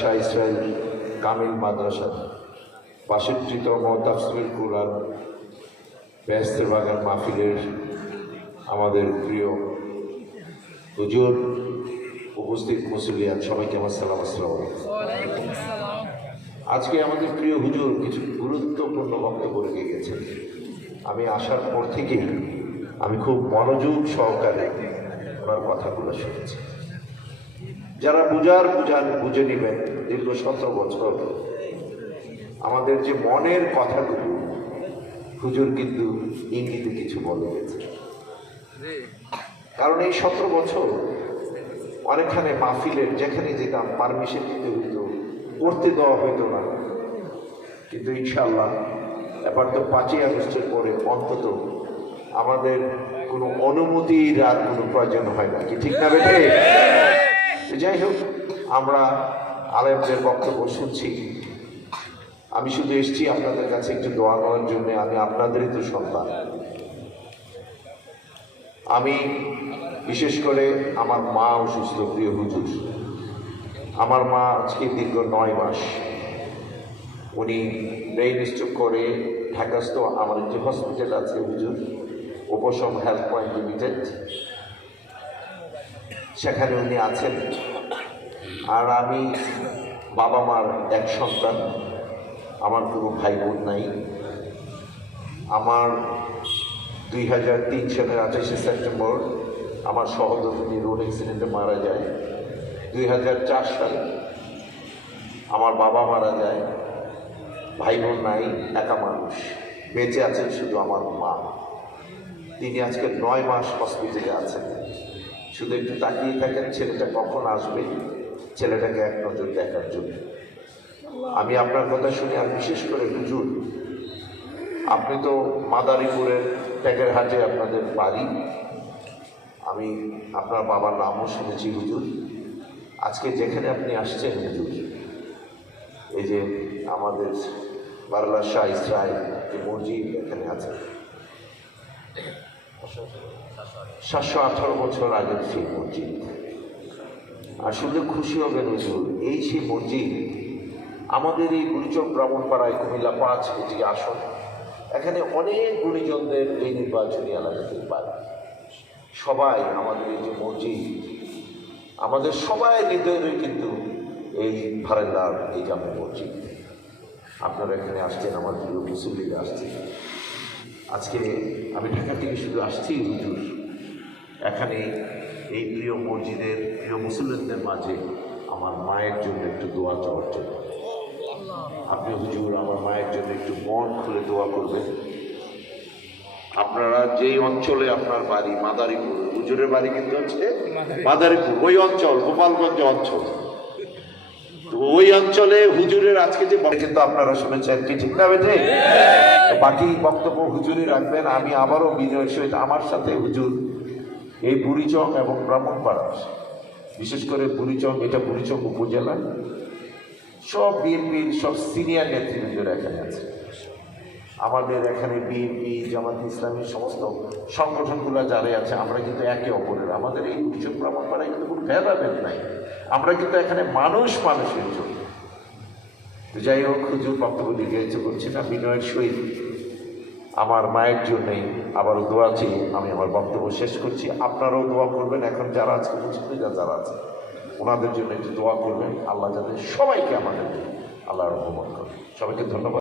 Shah Israel Kamil মাদ্রাসা বাষট্টিতম তাফসিল কুরআন ব্যস্তের বাগান মাহফিলের আমাদের প্রিয় হুজুর উপস্থিত মুসলিয়ান সবাইকে আমার সালাম আসসালাম। আজকে আমাদের প্রিয় হুজুর কিছু গুরুত্বপূর্ণ বক্তব্য রেখে গেছেন। আমি আসার পর থেকেই আমি খুব মনোযোগ সহকারে ওনার কথাগুলো শুনেছি। যারা বুঝার বুঝান, বুঝে নেবেন। দীর্ঘ সতেরো বছর। আমাদের যে মনের কথাগুলো, হুজুর কিন্তু ইঙ্গিতে কিছু বলে গেছে। কারণ এই সতেরো বছর অনেকখানে মাহফিলের, যেখানে যেতাম, পারমিশন দিতে হইতো করতে দেওয়া হইতো না। কিন্তু ইনশাল্লাহ এবার তো পাঁচই আগস্টের পরে অন্তত আমাদের কোনো অনুমতির আর কোনো প্রয়োজন হয় না। কি ঠিক না বেঠে? যাই হোক, আমরা আলেমদের বক্তব্য শুনছি। আমি শুধু এসেছি আপনাদের কাছে একটু দোয়া করার জন্য, আমি আপনাদেরই তো সন্তান। আমি বিশেষ করে আমার মা অসুস্থ, প্রিয় হুজুর। আমার মা আজকে দীর্ঘ নয় মাস। উনি ব্রেইন স্ট্রোক করে ঢাকাস্থ, আমার যে হসপিটাল আছে হুজুর, উপশম হেলথ পয়েন্ট লিমিটেড। সেখানে উনি আছেন। আর আমি বাবা মার এক সন্তান, আমার কোনো ভাই বোন নাই। আমার দুই হাজার তিন সালের আঠাশে সেপ্টেম্বর আমার সহধর্মিনী রোড অ্যাক্সিডেন্টে মারা যায়। দুই হাজার চার সালে আমার বাবা মারা যায়। ভাই বোন নাই, একা মানুষ। বেঁচে আছেন শুধু আমার মা। তিনি আজকে নয় মাস হসপিটালে আছেন। শুধু একটু তাকিয়ে থাকেন, ছেলেটা কখন আসবে? ছেলেটাকে এক নজর দেখার জন্য। আমি আপনার কথা শুনি, আর বিশেষ করে হুজুর, আপনি তো মাদারীপুরের ট্যাগের হাটে আপনাদের বাড়ি। আমি আপনার বাবার নামও শুনেছি, হুজুর। আজকে যেখানে আপনি আসছেন, হুজুর, এই যে আমাদের বারলা শাহ ইসরায়েল যে মসজিদ এখানে আছে। সাতশো আঠারো বছর আগের সেই মসজিদ। আসলে খুশি হবেন হুজুর, এই সেই মসজিদ, আমাদের এই গুরুচক ব্রাহ্মণপাড়ায় কুমিল্লা পাঁচ এটি আসন। এখানে অনেক গুণীজনদের এই নির্বাচনী এলাকাতে পায় সবাই আমাদের এই যে মসজিদ, আমাদের সবাই হৃদয়ের কিন্তু এই ভারেন্দার এই জামে মসজিদ। আপনারা এখানে আসছেন, আমার প্রিয় মুসল্লিরা আসছেন। আজকে আমি ঢাকা থেকে শুধু আসছি হুজুর। এখানে এই প্রিয় মসজিদের প্রিয় মুসল্লিদের মাঝে আমার মায়ের জন্য একটু দোয়া চাওয়ার জন্য। আপনি হুজুর আমার মায়ের জন্য একটু মন খুলে দোয়া করবেন। আপনারা যেই অঞ্চলে আপনার বাড়ি মাদারীপুর হুজুরের বাড়ি কিন্তু হচ্ছে মাদারীপুর। ওই অঞ্চল গোপালগঞ্জ অঞ্চল। ওই অঞ্চলে হুজুরের আজকে যে কিন্তু আপনারা শুনেছেন কি ঠিক না বেঠে? বাকি বক্তব্য হুজুরই রাখবেন আমি আবারও বিজয়ের সহিত আমার সাথে হুজুর এই বুড়িচং এবং ব্রাহ্মণপাড়া বিশেষ করে বুড়িচং এটা বুড়িচং উপজেলা। সব বিএনপির সব সিনিয়র নেতৃবৃন্দরা এখানে আছে। আমাদের এখানে বিএনপি জামাত ইসলামী সমস্ত সংগঠনগুলো যারা আছে, আমরা কিন্তু একে অপরের। আমাদের এই উৎসব ব্রাহ্মণপাড়ায় কিন্তু কোনো ভেদাভেদ নাই। আমরা কিন্তু এখানে মানুষ মানুষের জন্য। যাই হোক, হুজুর বক্তব্য দীর্ঘায়িত করছি না, বিনয়ের সহিত। আমার মায়ের জন্যই আবারও দোয়া চেয়ে আমি আমার বক্তব্য শেষ করছি। আপনারাও দোয়া করবেন, এখন যারা আজকে উপস্থিত যারা আছে, ওনাদের জন্য একটু দোয়া করবেন। আল্লাহ যাতে সবাইকে আমাদের আল্লাহ রহমত করেন সবাইকে ধন্যবাদ।